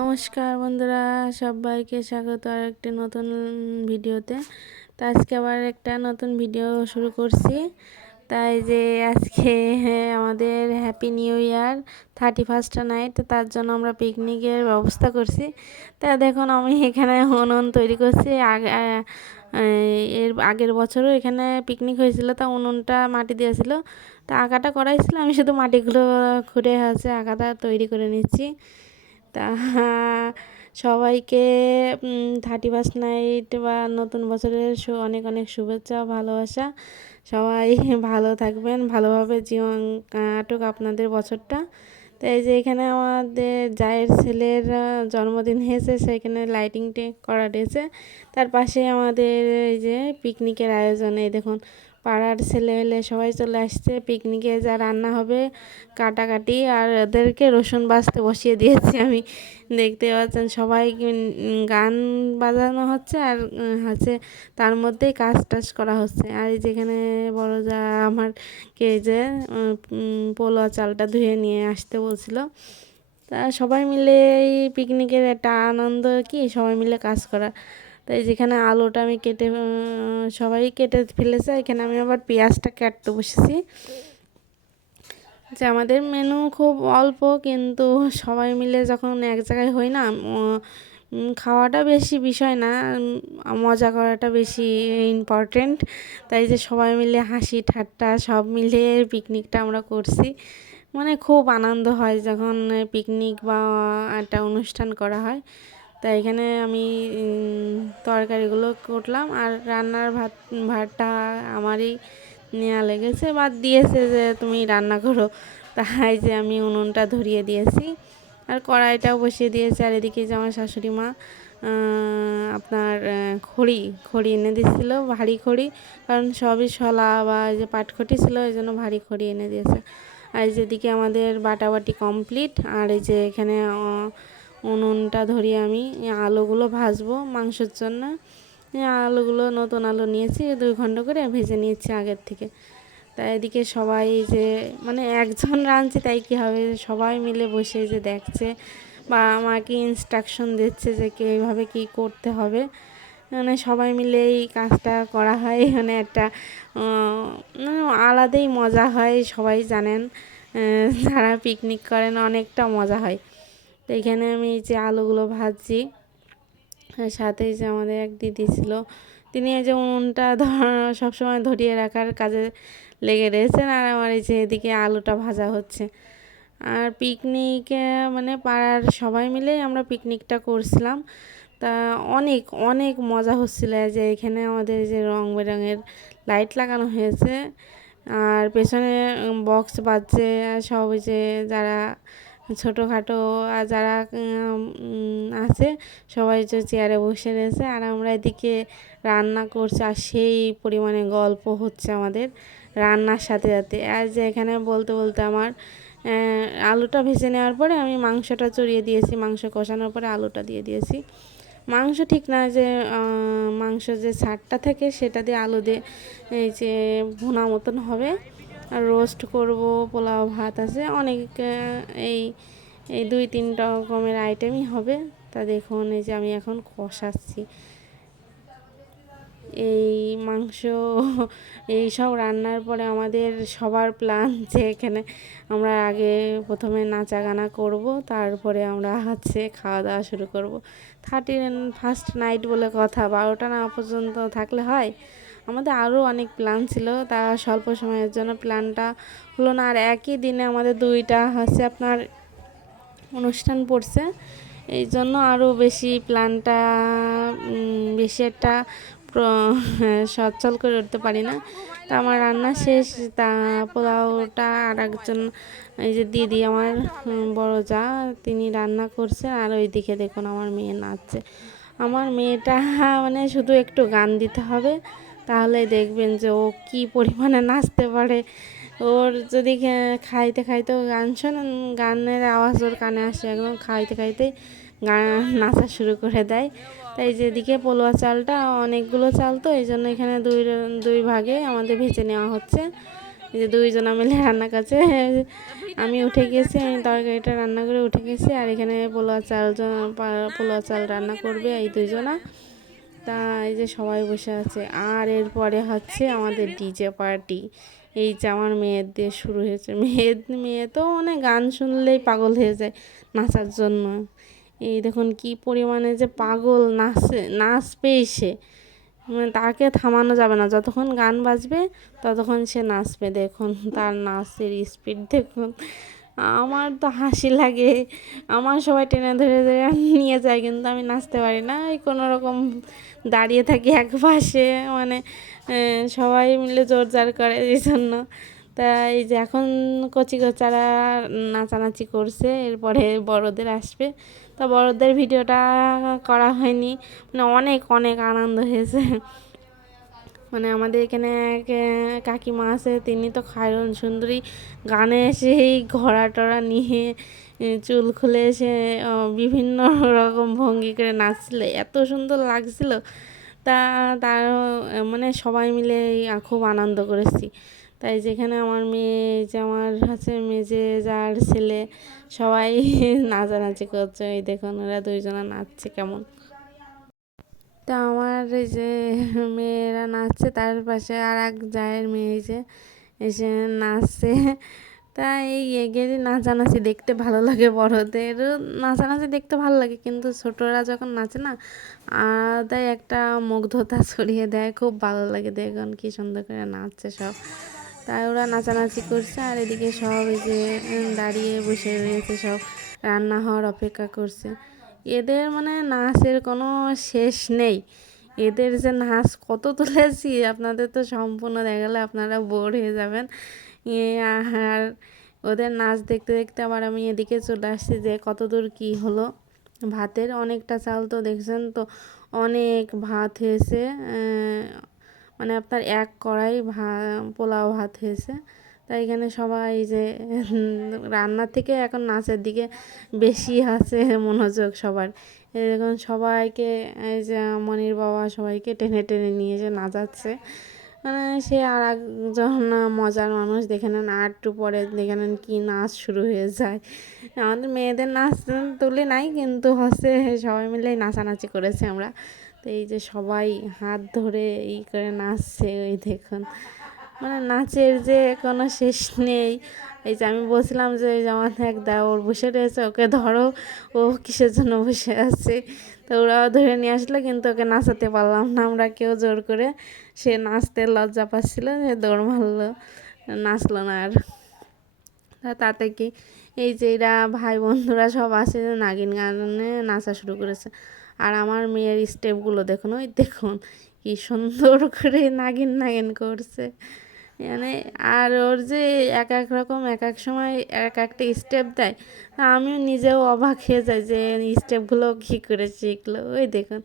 নমস্কার বন্ধুরা, সবাইকে স্বাগত আর একটি নতুন ভিডিওতে। তো আজকে আবার একটা নতুন ভিডিও শুরু করছি। তাই যে আজকে আমাদের হ্যাপি নিউ ইয়ার থার্টি ফার্স্টটা নাইট তার জন্য আমরা পিকনিকের ব্যবস্থা করছি। তা দেখুন, আমি এখানে উনুন তৈরি করছি। এর আগের বছরও এখানে পিকনিক হয়েছিল, তা উনুনটা মাটি দিয়েছিল তা আঁকাটা করাইছিল আমি শুধু মাটিগুলো খুঁড়ে আছে আঁকাটা তৈরি করে নিচ্ছি। তা সবাইকে থার্টি ফার্স্ট নাইট বা নতুন বছরের অনেক অনেক শুভেচ্ছা, ভালোবাসা। সবাই ভালো থাকবেন, ভালোভাবে জীবন কাটুক আপনাদের বছরটা। তো এই যে এখানে আমাদের জায়ের ছেলের জন্মদিন হয়েছে, সেখানে লাইটিংটি করা রয়েছে। তার পাশে আমাদের এই যে পিকনিকের আয়োজন দেখুন। পাড়ার ছেলে এলে সবাই চলে আসছে পিকনিকে যা রান্না হবে, কাটাকাটি, আর ওদেরকে রসুন বাজতে বসিয়ে দিয়েছি আমি। দেখতে পাচ্ছেন সবাই গান বাজানো হচ্ছে আর হচ্ছে তার মধ্যেই কাজ টাজ করা হচ্ছে। আর এই যেখানে বড় যা আমার কে যে পোলোয়া চালটা ধুয়ে নিয়ে আসতে বলছিল। তা সবাই মিলে এই পিকনিকের একটা আনন্দ কি, সবাই মিলে কাজ করা। তাই যেখানে আলুটা আমি কেটে সবাই কেটে ফেলেছে, এখানে আমি আবার পেঁয়াজটা কাটতে বসেছি। যে আমাদের মেনু খুব অল্প, কিন্তু সবাই মিলে যখন এক জায়গায় হই না খাওয়াটা বেশি বিষয় না মজা করাটা বেশি ইম্পর্টেন্ট তাই যে সবাই মিলে হাসি, ঠাট্টা, সব মিলে পিকনিকটা আমরা করছি। মানে খুব আনন্দ হয় যখন পিকনিক বা একটা অনুষ্ঠান করা হয়। তা এখানে আমি তরকারিগুলো করলাম আর রান্নার ভাত, ভাতটা আমারই নেওয়া লেগেছে। বা দিয়েছে যে তুমি রান্না করো। তাই যে আমি উনুনটা ধরিয়ে দিয়েছি আর কড়াইটাও বসিয়ে দিয়েছি। আর এদিকে যে আমার শাশুড়ি মা আপনার খড়ি খড়ি এনে দিয়েছিলো, ভারী খড়ি। কারণ সবই শলা বা যে পাটখটি ছিল, এই জন্য ভারী খড়ি এনে দিয়েছে। আর যেদিকে আমাদের বাটাবাটি কমপ্লিট আর এই যে এখানে উনুনটা ধরিয়ে আমি আলুগুলো ভাজবো মাংসের জন্য। আলুগুলো নতুন আলু নিয়েছি, দুই ঘণ্টা করে ভেজে নিয়েছি আগের থেকে। তাই এদিকে সবাই যে মানে একজন রাঁধছে, তাই কী হবে? সবাই মিলে বসে যে দেখছে, বা আমাকে ইনস্ট্রাকশন দিচ্ছে যে কে এইভাবে কী করতে হবে। মানে সবাই মিলে এই কাজটা করা হয় মানে একটা মানে আলাদাই মজা হয়, সবাই জানেন যারা পিকনিক করেন অনেকটা মজা হয়। তো এখানে আমি এই যে আলুগুলো ভাজছি সাথে যে আমাদের এক দিদি ছিল, তিনি এই যে উনুনটা ধর সবসময় ধরিয়ে রাখার কাজে লেগে রয়েছেন, আর আমার এই যে এদিকে আলুটা ভাজা হচ্ছে। আর পিকনিকে মানে পাড়ার সবাই মিলেই আমরা পিকনিকটা করছিলাম। তা অনেক অনেক মজা হচ্ছিল যে এখানে আমাদের যে রং বেরঙের লাইট লাগানো হয়েছে, আর পেছনে বক্স বাজছে সব যে যারা ছোটোখাটো যারা আছে, সবাই তো চেয়ারে বসে রয়েছে আর আমরা এদিকে রান্না করছি আর সেই পরিমাণে গল্প হচ্ছে আমাদের রান্নার সাথে সাথে। আর যে এখানে বলতে বলতে আমার আলুটা ভেজে নেওয়ার পরে আমি মাংসটা চড়িয়ে দিয়েছি, মাংস কষানোর পরে আলুটা দিয়ে দিয়েছি। মাংস ঠিক না যে মাংস যে ছাড়টা থাকে সেটা দিয়ে আলু দিয়ে, এই যে ভুনা মতন হবে। রোস্ট করব, পোলাও, ভাত আছে। অনেক এই এই দুই তিন রকমের আইটেমই হবে। তা দেখুন, এই যে আমি এখন কষাচ্ছি। এই মাংস, এই সব রান্নার পরে আমাদের সবার প্ল্যান যে এখানে আমরা আগে প্রথমে নাচা গানা করব, তারপরে আমরা হচ্ছে খাওয়া দাওয়া শুরু করব। থার্টি ফার্স্ট নাইট বলে কথা, বারোটা না পর্যন্ত থাকলে হয়? আমাদের আরও অনেক প্ল্যান ছিল। তা স্বল্প সময়ের জন্য প্ল্যানটা হলো না। আর একই দিনে আমাদের দুইটা হচ্ছে আপনার অনুষ্ঠান পড়ছে। এই জন্য আরও বেশি প্ল্যানটা বেশি একটা সচ্ছল করে উঠতে পারি না। তা আমার রান্না শেষ। তা পোলাওটা আর একজন এই যে দিদি আমার বড় যা, তিনি রান্না করছে। আর ওই দিকে দেখুন আমার মেয়ে নাচছে। আমার মেয়েটা মানে শুধু একটু গান দিতে হবে। তাহলে দেখবেন যে ও কি পরিমাণে নাচতে পারে। ওর যদি খাইতে খাইতেও গান শোনেন গানের আওয়াজ ওর কানে আসে, একদম খাইতে খাইতে গান নাচা শুরু করে দেয়। তাই যেদিকে পোলোয়া চালটা, অনেকগুলো চাল তো, এই জন্য এখানে দুই দুই ভাগে আমাদের ভেজে নেওয়া হচ্ছে। এই যে দুইজনা মিলে রান্না করছে। আমি উঠে গেছি, আমি তরকারিটা রান্না করে উঠে গেছি, আর এখানে পোলোয়া চাল পোলোয়া চাল রান্না করবে এই দুইজনা। তা এই যে সবাই বসে আছে। আর এরপরে হচ্ছে আমাদের ডিজে পার্টি এই যে আমার মেয়েদের শুরু হয়েছে। মেয়ের, মেয়ে তো মানে গান শুনলেই পাগল হয়ে যায় নাচার জন্য। এই দেখুন কি পরিমাণে যে পাগল নাচে, নাচবে সে। মানে তাকে থামানো যাবে না। যতক্ষণ গান বাজবে, ততক্ষণ সে নাচবে। দেখুন তার নাচের স্পিড দেখুন। আমার তো হাসি লাগে। আমার সবাই টেনে ধরে ধরে নিয়ে যায়, কিন্তু আমি নাচতে পারি না। এই কোনো রকম দাঁড়িয়ে থাকি এক পাশে মানে সবাই মিলে জোর জার করে এই জন্য। তা এই যে এখন কচি কচারা নাচানাচি করছে, এরপরে বড়দের আসবে। তা বড়দের ভিডিওটা করা হয়নি। মানে অনেক অনেক আনন্দ হয়েছে। মানে আমাদের এখানে এক কাকিমা আছে তিনি তো খায়রন সুন্দরী। গানে সেই ঘোড়া টড়া নিয়ে চুল খুলে সে আহ, বিভিন্ন রকম ভঙ্গি করে নাচছিল। এত সুন্দর লাগছিল। তা তার মানে সবাই মিলে খুব আনন্দ করেছি। তাই যেখানে আমার মেয়ে যে আমার হচ্ছে মেজে যার ছেলে সবাই নাচানাচি করছে। এই দেখুন ওরা দুইজনা নাচছে কেমন। তা আমার এই যে মেয়েরা নাচছে তার পাশে আর এক জায়ের মেয়ে যে এসে নাচছে। তা এই এগেরই নাচানাচি দেখতে ভালো লাগে বড়দেরও। নাচানাচি দেখতে ভালো লাগে কিন্তু ছোটরা যখন নাচে না, আলাদাই একটা মুগ্ধতা ছড়িয়ে দেয়, খুব ভালো লাগে দেখুন কি সুন্দর করে নাচছে সব। তাই ওরা নাচানাচি করছে আর এদিকে সব এই যে দাঁড়িয়ে বসে রয়েছে সব রান্না হওয়ার অপেক্ষা করছে। এদের মানে নাচের কোনো শেষ নেই। এদের যে নাচ কত তুলেছি, আপনাদের তো সম্পূর্ণ দেখালে আপনারা বোর হয়ে যাবেন। আর ওদের নাচ দেখতে দেখতে আবার আমি এদিকে চলে আসছি যে কত দূর কী হলো। ভাতের অনেকটা চাল তো দেখছেন তো, অনেক ভাত হয়েছে মানে আপনার এক কড়াই ভা, পোলাও ভাত হয়েছে। তাই এখানে সবাই যে, রান্নার থেকে এখন নাচের দিকে বেশি আছে মনোযোগ সবার। এরকম সবাইকে, এই যে মনির বাবা সবাইকে টেনে টেনে নিয়ে যে নাচাচ্ছে। মানে সে আর একজন মজার মানুষ। দেখে নেন আর একটু পরে দেখে নেন কী নাচ শুরু হয়ে যায়। আমাদের মেয়েদের নাচ তুলি নাই, কিন্তু হচ্ছে সবাই মিলেই নাচানাচি করেছে আমরা। তো এই যে সবাই হাত ধরে এই করে নাচছে, ওই দেখুন। মানে নাচের যে কোনো শেষ নেই। এই যে আমি বলছিলাম যে আমার এক ওর বসে রয়েছে, ওকে ধরো, ও কিসের জন্য বসে আছে? তো ওরাও ধরে নিয়ে আসলো, কিন্তু ওকে নাচাতে পারলাম না। আমরা কেউ জোর করে সে নাচতে লজ্জা পাচ্ছিল দৌড় মারলো, নাচলো না আর। তাতে কি? এই যে এরা ভাই বন্ধুরা সব আসে যে নাগিন গানে নাচা শুরু করেছে। আর আমার মেয়ের স্টেপগুলো দেখুন, ওই দেখুন কি সুন্দর করে নাগিন নাগিন করছে। মানে আর ওর যে এক এক রকম এক এক সময় এক একটা স্টেপ দেয় তা আমিও নিজেও অবাক হয়ে যাই যে স্টেপগুলো কী করে শিখলো। ওই দেখুন,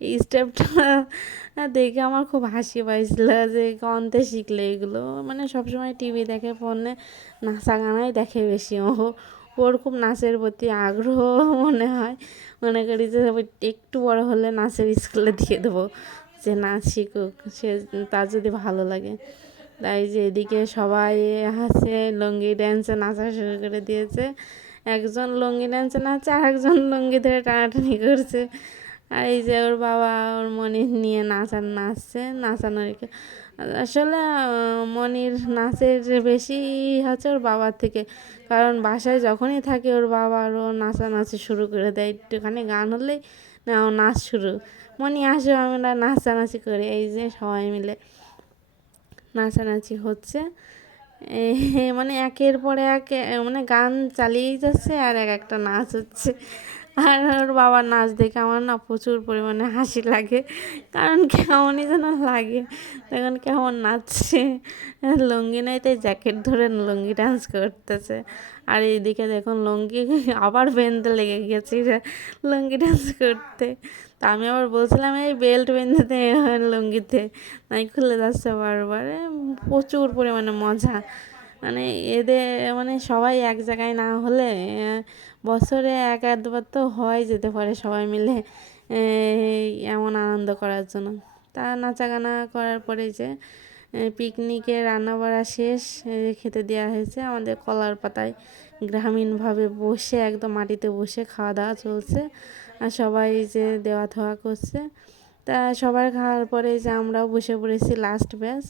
এই স্টেপটা দেখে আমার খুব হাসি পাইছিল যে কনতে শিখলে এগুলো। মানে সবসময় টিভি দেখে ফোনে নাচা গানাই দেখে বেশি। ও, ওর খুব নাচের প্রতি আগ্রহ মনে হয়। মনে করি যে একটু বড় হলে নাচের স্কুলে দিয়ে দেবো। যে নাচ শিখুক, সে তার যদি ভালো লাগে। তাই যে এদিকে সবাই হাসে, লুঙ্গি ড্যান্সে নাচা শুরু করে দিয়েছে। একজন লুঙ্গি ড্যান্সে নাচছে আর একজন লুঙ্গি ধরে টানাটানি করছে। আর এই যে ওর বাবা ওর মনির নিয়ে নাচান, নাচছে, নাচানোর আসলে মনির নাচের বেশি হচ্ছে ওর বাবার থেকে। কারণ বাসায় যখনই থাকে ওর বাবা আরও নাচানাচি শুরু করে দেয়। একটুখানি গান হলেই না, ও নাচ শুরু। মনি আসো আমরা নাচানাচি করি, এই যে সবাই মিলে নাচানাচি হচ্ছে। মানে একের পরে এক মানে গান চালিয়েই যাচ্ছে আর এক একটা নাচ হচ্ছে। আর ওর বাবার নাচ দেখে আমার না প্রচুর পরিমাণে হাসি লাগে। কারণ কেমনই যেন লাগে। তখন কেমন নাচছে। লুঙ্গি নাই তাই জ্যাকেট ধরে লুঙ্গি ডান্স করতেছে। আর এইদিকে দেখুন লুঙ্গি আবার বেঁধতে লেগে গেছি লুঙ্গি ডান্স করতে। তা আমি আবার বলছিলাম, এই বেল্ট বেঁধে লুঙ্গিতে। নাই খুলে যাচ্ছে বারবার। প্রচুর পরিমাণে মজা। মানে এদের মানে সবাই এক জায়গায় না হলে বছরে এক আধবার তো হয় যেতে পারে সবাই মিলে এমন আনন্দ করার জন্য। তা নাচা গানা করার পরে যে পিকনিকে রান্না বাড়া শেষ খেতে দেওয়া হয়েছে আমাদের কলার পাতায়। গ্রামীণভাবে বসে, একদম মাটিতে বসে খাওয়া দাওয়া চলছে। আর সবাই যে দেওয়া থাওয়া করছে। তা সবার খাওয়ার পরে যে আমরাও বসে পড়েছি লাস্ট ব্যাচ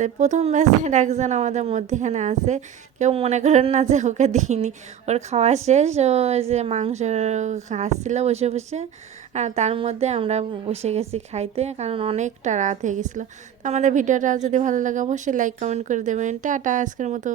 তাই প্রথম ব্যাচের একজন আমাদের মধ্যেখানে আসে কেউ মনে করেন না যে ওকে দিইনি। ওর খাওয়া শেষ, ও যে মাংস খাচ্ছিল বসে বসে। আর তার মধ্যে আমরা বসে গেছি খাইতে, কারণ অনেকটা রাত হয়ে গেছিল। তো আমাদের ভিডিওটা যদি ভালো লাগে, অবশ্যই লাইক কমেন্ট করে দেবেন। টাটা, আজকের মতো।